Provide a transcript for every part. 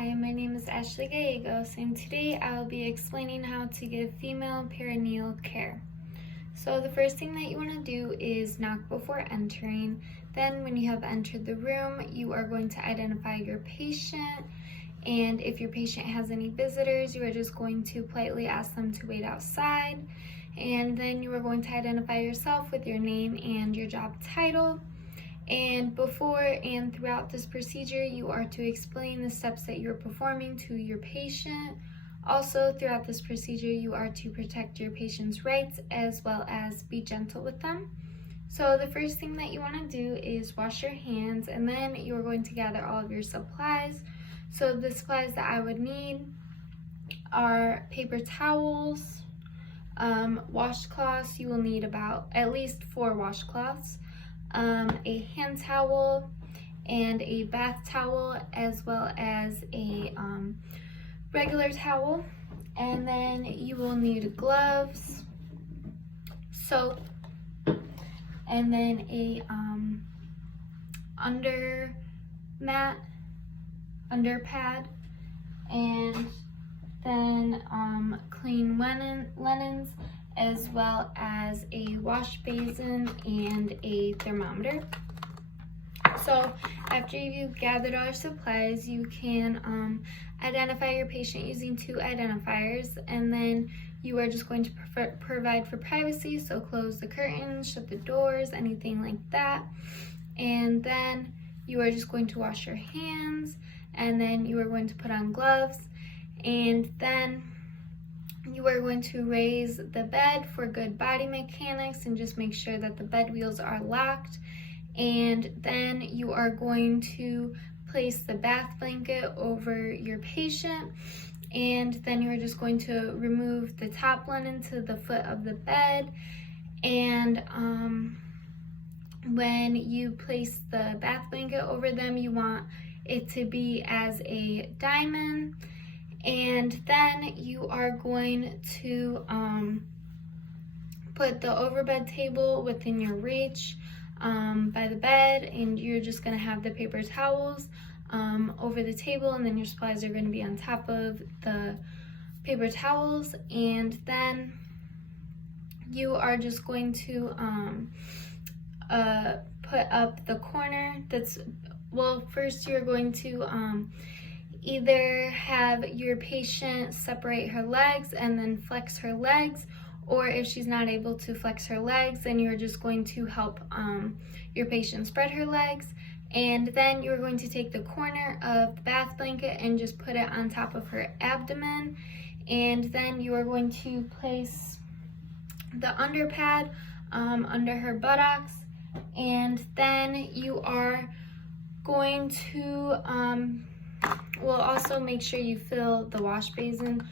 Hi, my name is Ashley Gallegos, and today I will be explaining how to give female perineal care. So the first thing that you want to do is knock before entering. Then when you have entered the room, you are going to identify your patient, and if your patient has any visitors, you are just going to politely ask them to wait outside. And then you are going to identify yourself with your name and your job title. And before and throughout this procedure, you are to explain the steps that you're performing to your patient. Also, throughout this procedure, you are to protect your patient's rights as well as be gentle with them. So the first thing that you want to do is wash your hands, and then you're going to gather all of your supplies. So the supplies that I would need are paper towels, washcloths. You will need about at least 4 washcloths. A hand towel and a bath towel, as well as a regular towel. And then you will need gloves, soap, and then a underpad, and then clean linens, as well as a wash basin and a thermometer. So after you've gathered all your supplies, you can identify your patient using 2 identifiers, and then you are just going to provide for privacy, so close the curtains, shut the doors, anything like that. And then you are just going to wash your hands, and then you are going to put on gloves, and then you are going to raise the bed for good body mechanics and just make sure that the bed wheels are locked. And then you are going to place the bath blanket over your patient, and then you're just going to remove the top linen to the foot of the bed. And when you place the bath blanket over them, you want it to be as a diamond. And then you are going to put the overbed table within your reach by the bed, and you're just going to have the paper towels over the table, and then your supplies are going to be on top of the paper towels. And then you are just going to put up the corner. First you're going to either have your patient separate her legs and then flex her legs, or if she's not able to flex her legs, then you're just going to help your patient spread her legs. And then you're going to take the corner of the bath blanket and just put it on top of her abdomen. And then you are going to place the underpad under her buttocks. And then you are going to we'll also make sure you fill the wash basin.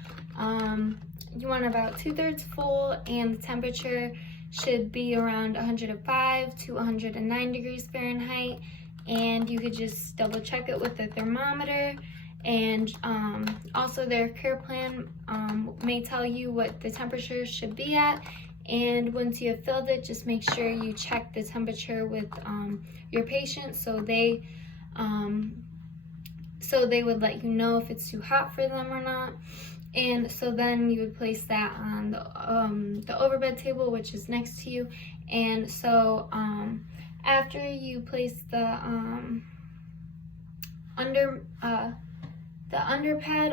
You want about 2/3 full, and the temperature should be around 105 to 109 degrees Fahrenheit. And you could just double check it with the thermometer. And also their care plan may tell you what the temperature should be at. And once you have filled it, just make sure you check the temperature with your patient, so they would let you know if it's too hot for them or not. And so then you would place that on the overbed table, which is next to you. And so after you place the underpad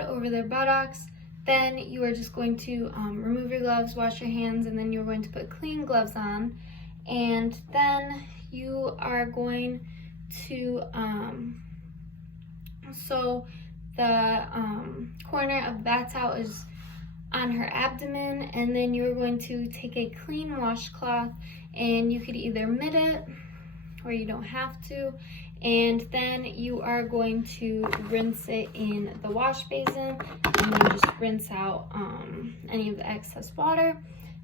over their buttocks, then you are just going to remove your gloves, wash your hands, and then you're going to put clean gloves on. And then you are going to so the corner of the bath towel is on her abdomen, and then you're going to take a clean washcloth, and you could either mitt it or you don't have to. And then you are going to rinse it in the wash basin, and then just rinse out any of the excess water.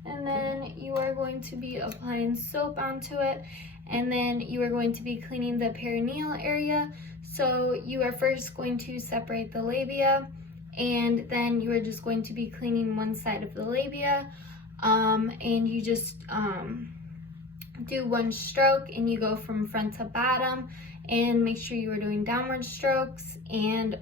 And then you are going to be applying soap onto it, and then you are going to be cleaning the perineal area. So you are first going to separate the labia, and then you are just going to be cleaning one side of the labia, and you just do one stroke, and you go from front to bottom, and make sure you are doing downward strokes, and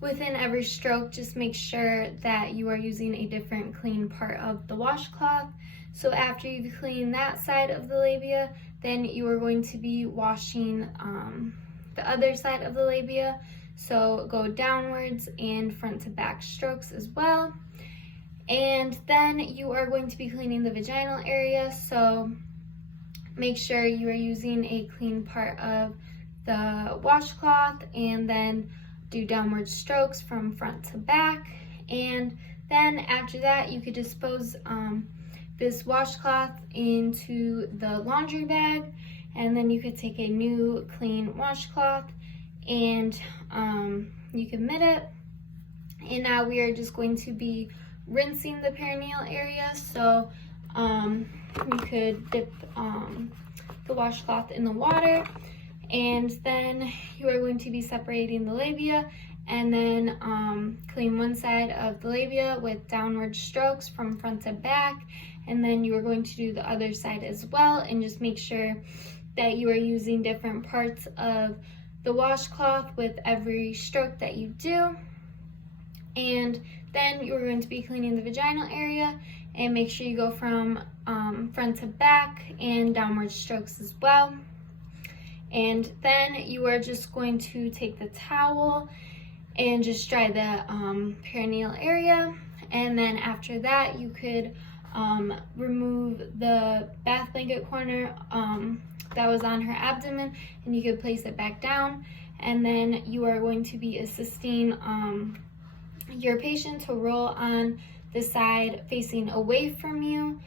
within every stroke, just make sure that you are using a different clean part of the washcloth. So after you've cleaned that side of the labia, then you are going to be washing the other side of the labia. So go downwards and front to back strokes as well. And then you are going to be cleaning the vaginal area. So make sure you are using a clean part of the washcloth, and then do downward strokes from front to back. And then after that, you could dispose this washcloth into the laundry bag, and then you could take a new clean washcloth and you can mitt it. And now we are just going to be rinsing the perineal area. So you could dip the washcloth in the water, and then you are going to be separating the labia, and then clean one side of the labia with downward strokes from front to back, and then you are going to do the other side as well, and just make sure that you are using different parts of the washcloth with every stroke that you do. And then you're going to be cleaning the vaginal area, and make sure you go from front to back and downward strokes as well. And then you are just going to take the towel and just dry the perineal area. And then after that, you could remove the bath blanket corner that was on her abdomen, and you could place it back down. And then you are going to be assisting your patient to roll on the side facing away from you.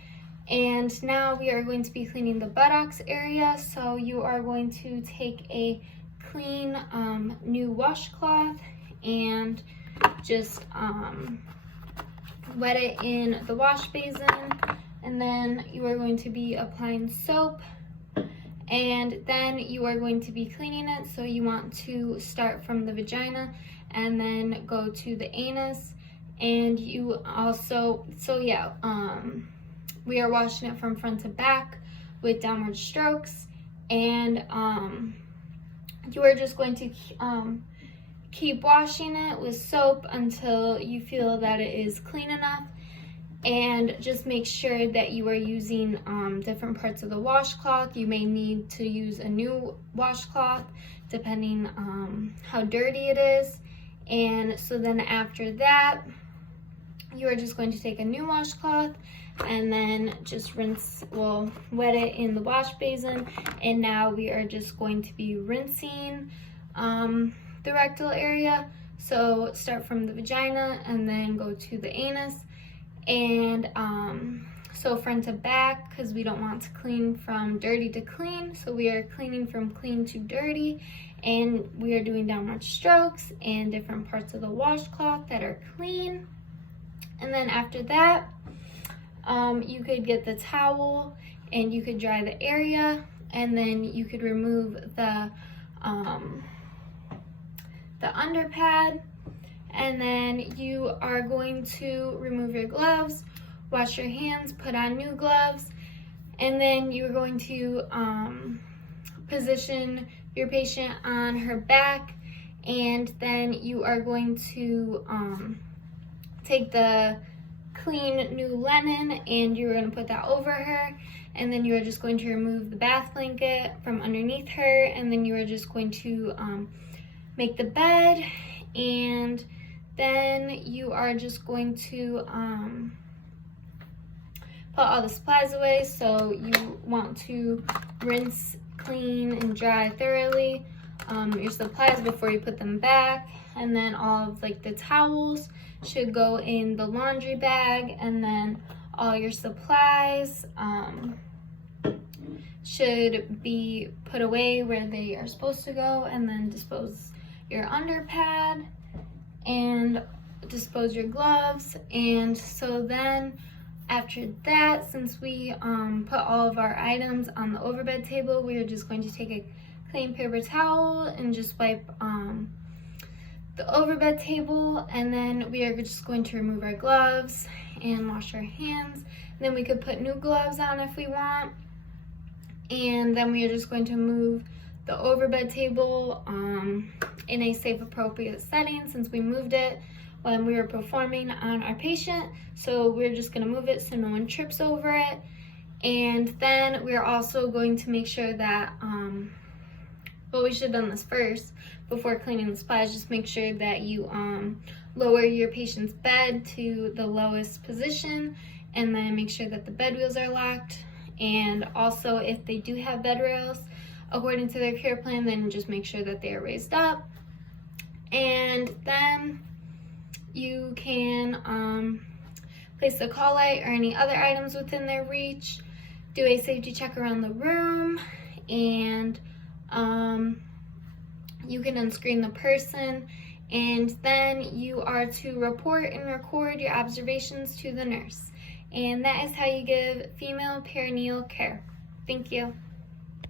And now we are going to be cleaning the buttocks area. So you are going to take a clean new washcloth and just wet it in the wash basin, and then you are going to be applying soap, and then you are going to be cleaning it. So you want to start from the vagina and then go to the anus. And you also, we are washing it from front to back with downward strokes, and you are just going to keep washing it with soap until you feel that it is clean enough. And just make sure that you are using different parts of the washcloth. You may need to use a new washcloth depending how dirty it is. And so then after that, you are just going to take a new washcloth and then just wet it in the wash basin. And now we are just going to be rinsing the rectal area. So start from the vagina and then go to the anus. And so front to back, because we don't want to clean from dirty to clean. So we are cleaning from clean to dirty, and we are doing downward strokes and different parts of the washcloth that are clean. And then after that, you could get the towel and you could dry the area, and then you could remove the underpad, and then you are going to remove your gloves, wash your hands, put on new gloves, and then you're going to position your patient on her back, and then you are going to take the clean new linen and you're going to put that over her, and then you're just going to remove the bath blanket from underneath her, and then you are just going to make the bed, and then you are just going to put all the supplies away. So you want to rinse, clean, and dry thoroughly your supplies before you put them back. And then all of the towels should go in the laundry bag, and then all your supplies should be put away where they are supposed to go, and then dispose your underpad and dispose your gloves. And so then after that, since we put all of our items on the overbed table, we are just going to take a clean paper towel and just wipe the overbed table, and then we are just going to remove our gloves and wash our hands. Then we could put new gloves on if we want, and then we are just going to move the overbed table in a safe, appropriate setting, since we moved it when we were performing on our patient. So we're just gonna move it so no one trips over it. And then we're also going to make sure that, well, we should have done this first before cleaning the splash. Just make sure that you lower your patient's bed to the lowest position, and then make sure that the bed wheels are locked. And also, if they do have bed rails, according to their care plan, then just make sure that they are raised up. And then you can place the call light or any other items within their reach, do a safety check around the room, and you can unscreen the person, and then you are to report and record your observations to the nurse. And that is how you give female perineal care. Thank you.